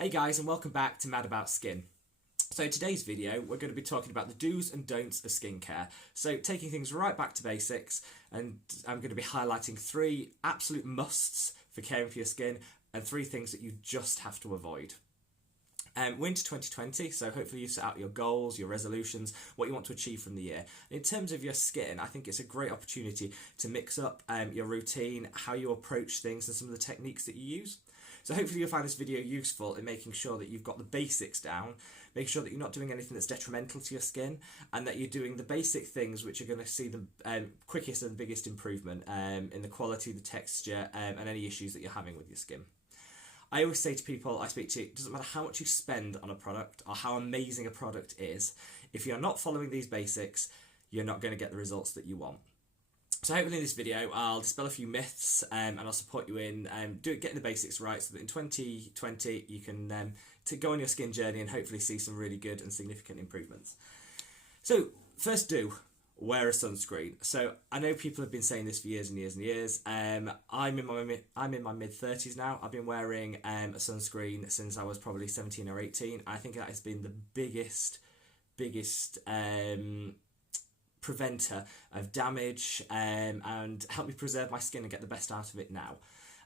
Hey guys, and welcome back to Mad About Skin. So today's video, we're going to be talking about the do's and don'ts of skincare. So taking things right back to basics, and I'm going to be highlighting 3 absolute musts for caring for your skin and 3 things that you just have to avoid. We're into 2020, so hopefully you've set out your goals, your resolutions, what you want to achieve from the year. In terms of your skin, I think it's a great opportunity to mix up your routine, how you approach things, and some of the techniques that you use. So hopefully you'll find this video useful in making sure that you've got the basics down, making sure that you're not doing anything that's detrimental to your skin, and that you're doing the basic things which are going to see the quickest and biggest improvement in the quality, the texture, and any issues that you're having with your skin. I always say to people I speak to, it doesn't matter how much you spend on a product or how amazing a product is, if you're not following these basics, you're not going to get the results that you want. So hopefully in this video I'll dispel a few myths and I'll support you in getting the basics right so that in 2020 you can go on your skin journey and hopefully see some really good and significant improvements. So first do, wear a sunscreen. So I know people have been saying this for years and years and years. I'm in my mid-30s now. I've been wearing a sunscreen since I was probably 17 or 18. I think that has been the biggest preventer of damage and help me preserve my skin and get the best out of it now.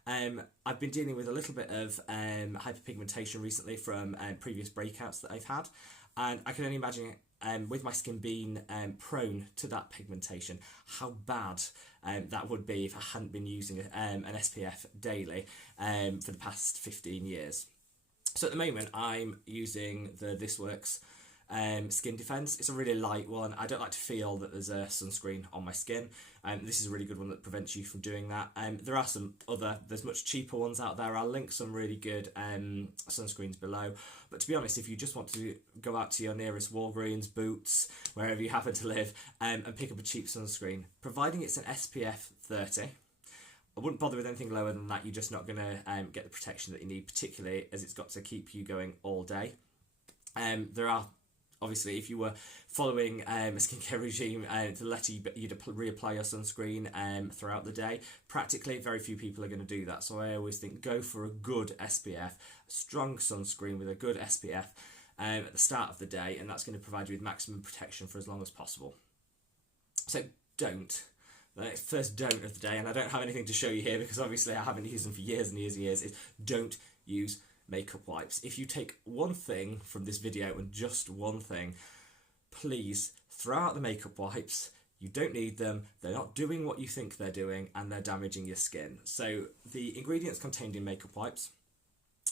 I've been dealing with a little bit of hyperpigmentation recently from previous breakouts that I've had, and I can only imagine with my skin being prone to that pigmentation, how bad that would be if I hadn't been using an SPF daily for the past 15 years. So at the moment I'm using the This Works Skin Defense. It's a really light one. I don't like to feel that there's a sunscreen on my skin. This is a really good one that prevents you from doing that. There are there's much cheaper ones out there. I'll link some really good sunscreens below. But to be honest, if you just want to go out to your nearest Walgreens, Boots, wherever you happen to live, and pick up a cheap sunscreen, providing it's an SPF 30, I wouldn't bother with anything lower than that. You're just not going to get the protection that you need, particularly as it's got to keep you going all day. There are obviously, if you were following a skincare regime to let you to reapply your sunscreen throughout the day, practically very few people are going to do that. So I always think go for a good SPF, a strong sunscreen with a good SPF at the start of the day, and that's going to provide you with maximum protection for as long as possible. So don't. The first don't of the day, and I don't have anything to show you here because obviously I haven't used them for years and years and years, is don't use makeup wipes. If you take one thing from this video and just one thing, please throw out the makeup wipes. You don't need them. They're not doing what you think they're doing, and they're damaging your skin. So the ingredients contained in makeup wipes,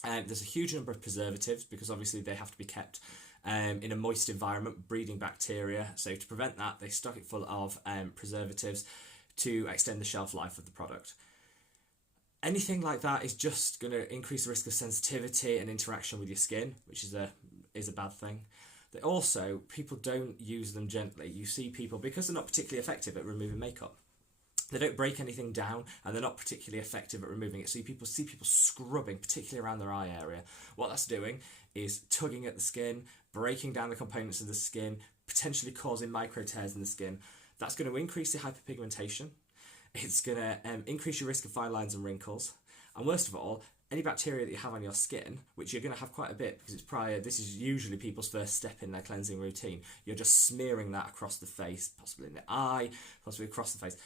there's a huge number of preservatives because obviously they have to be kept in a moist environment, breeding bacteria. So to prevent that, they stock it full of preservatives to extend the shelf life of the product. Anything like that is just going to increase the risk of sensitivity and interaction with your skin, which is a bad thing. People don't use them gently. You see people, because they're not particularly effective at removing makeup, they don't break anything down and they're not particularly effective at removing it. So people see people scrubbing, particularly around their eye area. What that's doing is tugging at the skin, breaking down the components of the skin, potentially causing micro tears in the skin. That's going to increase the hyperpigmentation. It's going to increase your risk of fine lines and wrinkles. And worst of all, any bacteria that you have on your skin, which you're going to have quite a bit because this is usually people's first step in their cleansing routine. You're just smearing that across the face, possibly in the eye, possibly across the face.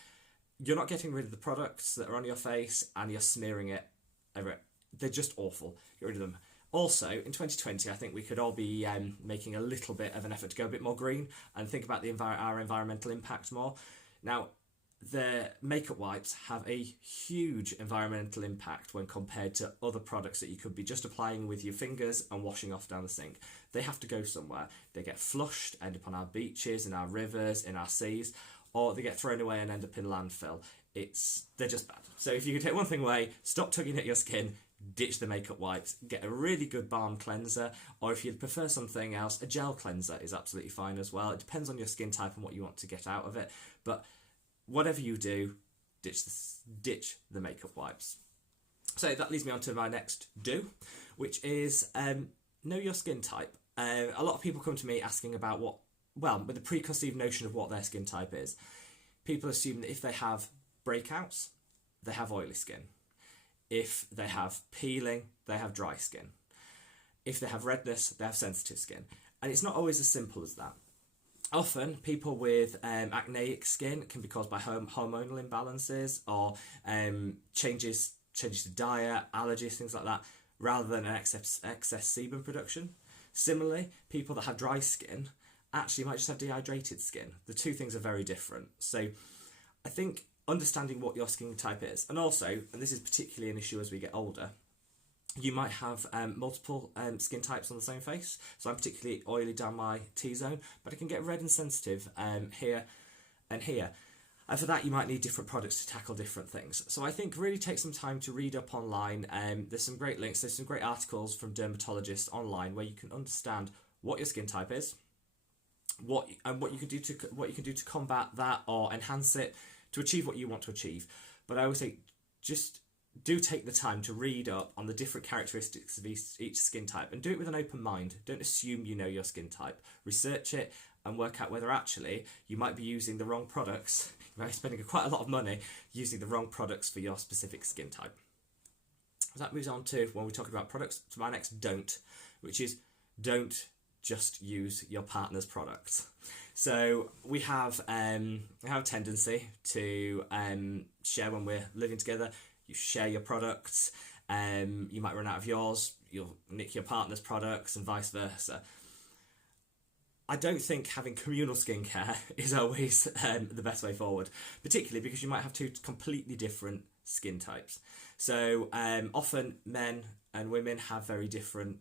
You're not getting rid of the products that are on your face and you're smearing it over it. They're just awful. Get rid of them. Also, in 2020, I think we could all be making a little bit of an effort to go a bit more green and think about our environmental impact more. Now, the makeup wipes have a huge environmental impact when compared to other products that you could be just applying with your fingers and washing off down the sink. They have to go somewhere. They get flushed, end up on our beaches, in our rivers, in our seas, or they get thrown away and end up in landfill. They're just bad. So if you can take one thing away, stop tugging at your skin, ditch the makeup wipes, get a really good balm cleanser, or if you'd prefer something else, a gel cleanser is absolutely fine as well. It depends on your skin type and what you want to get out of it, but whatever you do, ditch the makeup wipes. So that leads me on to my next do, which is know your skin type. A lot of people come to me asking about with a preconceived notion of what their skin type is. People assume that if they have breakouts, they have oily skin. If they have peeling, they have dry skin. If they have redness, they have sensitive skin. And it's not always as simple as that. Often, people with acneic skin can be caused by hormonal imbalances or changes to diet, allergies, things like that, rather than an excess sebum production. Similarly, people that have dry skin actually might just have dehydrated skin. The two things are very different. So I think understanding what your skin type is, and also, and this is particularly an issue as we get older, you might have multiple skin types on the same face. So I'm particularly oily down my T-zone, but I can get red and sensitive here and here. And for that, you might need different products to tackle different things. So I think really take some time to read up online. There's some great links, there's some great articles from dermatologists online where you can understand what your skin type is, what you can do to combat that or enhance it to achieve what you want to achieve. But I always say, just do take the time to read up on the different characteristics of each skin type and do it with an open mind. Don't assume you know your skin type. Research it and work out whether actually you might be using the wrong products. You might be spending quite a lot of money using the wrong products for your specific skin type. So that moves on to, when we're talking about products, to my next don't, which is don't just use your partner's products. So we have a tendency to share when we're living together. You share your products, you might run out of yours, you'll nick your partner's products and vice versa. I don't think having communal skincare is always the best way forward, particularly because you might have two completely different skin types. So often men and women have very different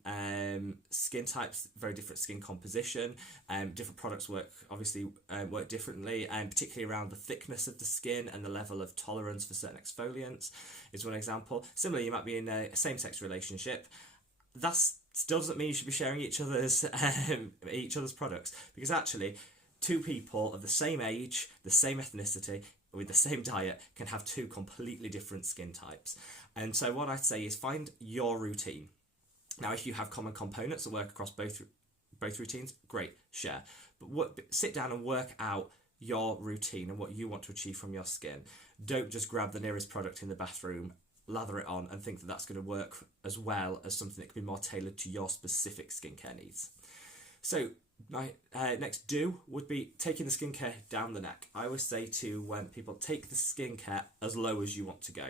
skin types, very different skin composition. Different products work differently, and particularly around the thickness of the skin and the level of tolerance for certain exfoliants is one example. Similarly, you might be in a same-sex relationship. That still doesn't mean you should be sharing each other's products, because actually two people of the same age, the same ethnicity, with the same diet can have two completely different skin types. And so what I'd say is find your routine. Now, if you have common components that work across both routines, great, share. But sit down and work out your routine and what you want to achieve from your skin. Don't just grab the nearest product in the bathroom, lather it on and think that that's going to work as well as something that can be more tailored to your specific skincare needs. So my next do would be taking the skincare down the neck. I always say to people, take the skincare as low as you want to go.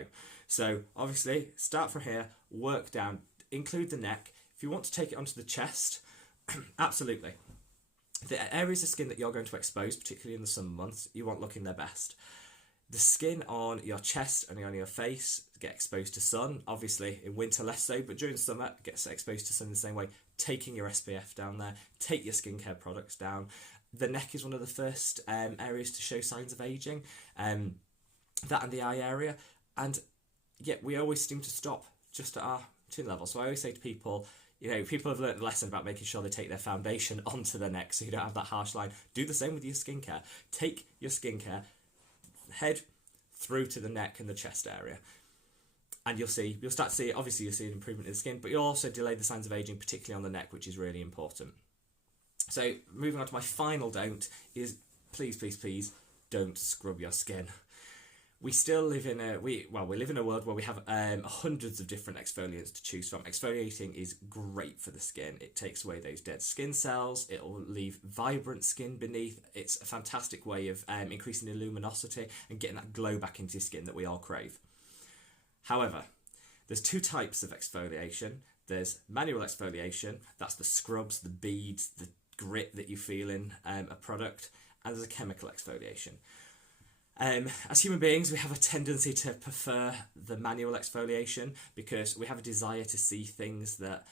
So obviously start from here, work down, include the neck. If you want to take it onto the chest, absolutely. The areas of skin that you're going to expose, particularly in the summer months, you want looking their best. The skin on your chest and on your face get exposed to sun. Obviously, in winter less so, but during summer, it gets exposed to sun in the same way. Taking your SPF down there, take your skincare products down. The neck is one of the first areas to show signs of aging, that and the eye area. And yet we always seem to stop just at our chin level. So I always say to people, people have learned a lesson about making sure they take their foundation onto their neck so you don't have that harsh line. Do the same with your skincare. Take your skincare head through to the neck and the chest area, and you'll start to see, obviously you'll see an improvement in the skin, but you'll also delay the signs of aging, particularly on the neck, which is really important. So moving on to my final don't is please don't scrub your skin. We still live in we live in a world where we have hundreds of different exfoliants to choose from. Exfoliating is great for the skin. It takes away those dead skin cells. It will leave vibrant skin beneath. It's a fantastic way of increasing the luminosity and getting that glow back into your skin that we all crave. However, there's two types of exfoliation. There's manual exfoliation. That's the scrubs, the beads, the grit that you feel in a product. And there's a chemical exfoliation. As human beings, we have a tendency to prefer the manual exfoliation because we have a desire to see things that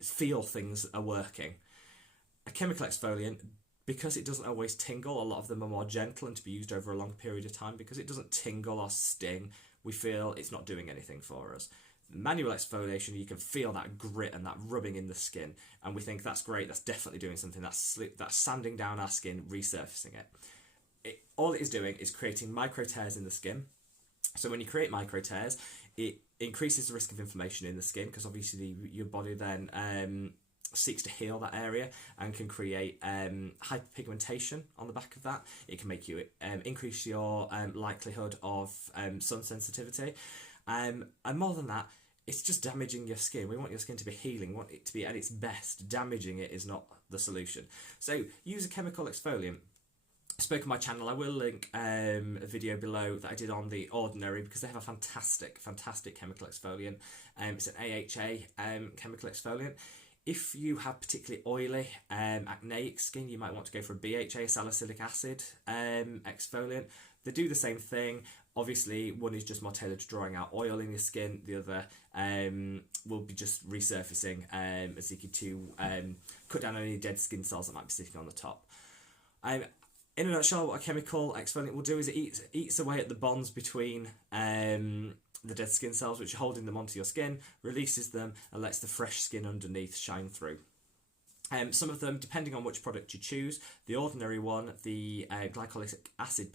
feel things are working. A chemical exfoliant, because it doesn't always tingle, a lot of them are more gentle and to be used over a long period of time. Because it doesn't tingle or sting, we feel it's not doing anything for us. Manual exfoliation, you can feel that grit and that rubbing in the skin, and we think that's great, that's definitely doing something, that's sanding down our skin, resurfacing it. All it is doing is creating micro tears in the skin. So when you create micro tears, it increases the risk of inflammation in the skin because obviously your body then seeks to heal that area and can create hyperpigmentation on the back of that. It can make you increase your likelihood of sun sensitivity. And more than that, it's just damaging your skin. We want your skin to be healing, we want it to be at its best. Damaging it is not the solution. So use a chemical exfoliant. I spoke on my channel. I will link a video below that I did on the Ordinary, because they have a fantastic chemical exfoliant. It's an AHA chemical exfoliant. If you have particularly oily, acneic skin, you might want to go for a BHA, salicylic acid exfoliant. They do the same thing. Obviously, one is just more tailored to drawing out oil in your skin. The other will be just resurfacing, as you to cut down on any dead skin cells that might be sitting on the top. In a nutshell, what a chemical exfoliant will do is it eats away at the bonds between the dead skin cells, which are holding them onto your skin, releases them, and lets the fresh skin underneath shine through. Some of them, depending on which product you choose, the Ordinary one, the glycolic acid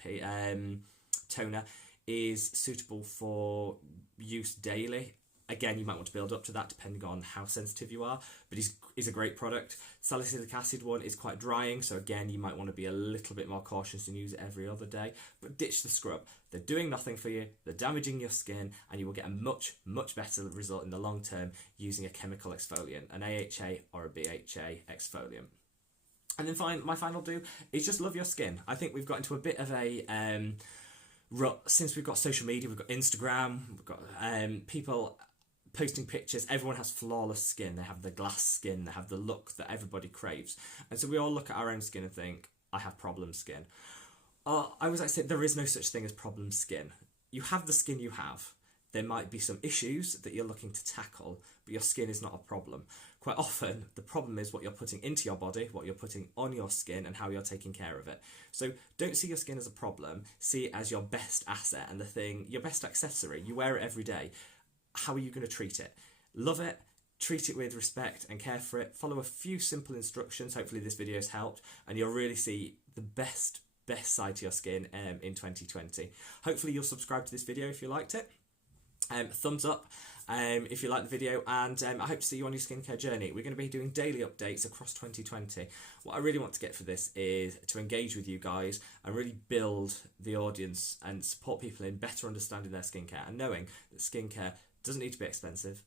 toner, is suitable for use daily. Again, you might want to build up to that depending on how sensitive you are, but is a great product. Salicylic acid one is quite drying, so again, you might want to be a little bit more cautious and use it every other day, but ditch the scrub. They're doing nothing for you, they're damaging your skin, and you will get a much better result in the long term using a chemical exfoliant, an AHA or a BHA exfoliant. And then my final do is just love your skin. I think we've got into a bit of a rut since we've got social media. We've got Instagram, we've got people posting pictures. Everyone has flawless skin. They have the glass skin. They have the look that everybody craves. And so we all look at our own skin and think, I have problem skin. I always like to say there is no such thing as problem skin. You have the skin you have. There might be some issues that you're looking to tackle, but your skin is not a problem. Quite often, the problem is what you're putting into your body, what you're putting on your skin, and how you're taking care of it. So don't see your skin as a problem. See it as your best asset and your best accessory. You wear it every day. How are you going to treat it? Love it, treat it with respect and care for it. Follow a few simple instructions. Hopefully this video has helped, and you'll really see the best side to your skin in 2020. Hopefully you'll subscribe to this video if you liked it. Thumbs up if you like the video, and I hope to see you on your skincare journey. We're going to be doing daily updates across 2020. What I really want to get for this is to engage with you guys and really build the audience and support people in better understanding their skincare and knowing that skincare doesn't need to be expensive,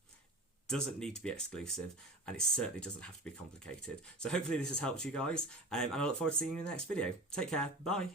doesn't need to be exclusive, and it certainly doesn't have to be complicated. So hopefully this has helped you guys, and I look forward to seeing you in the next video. Take care, bye.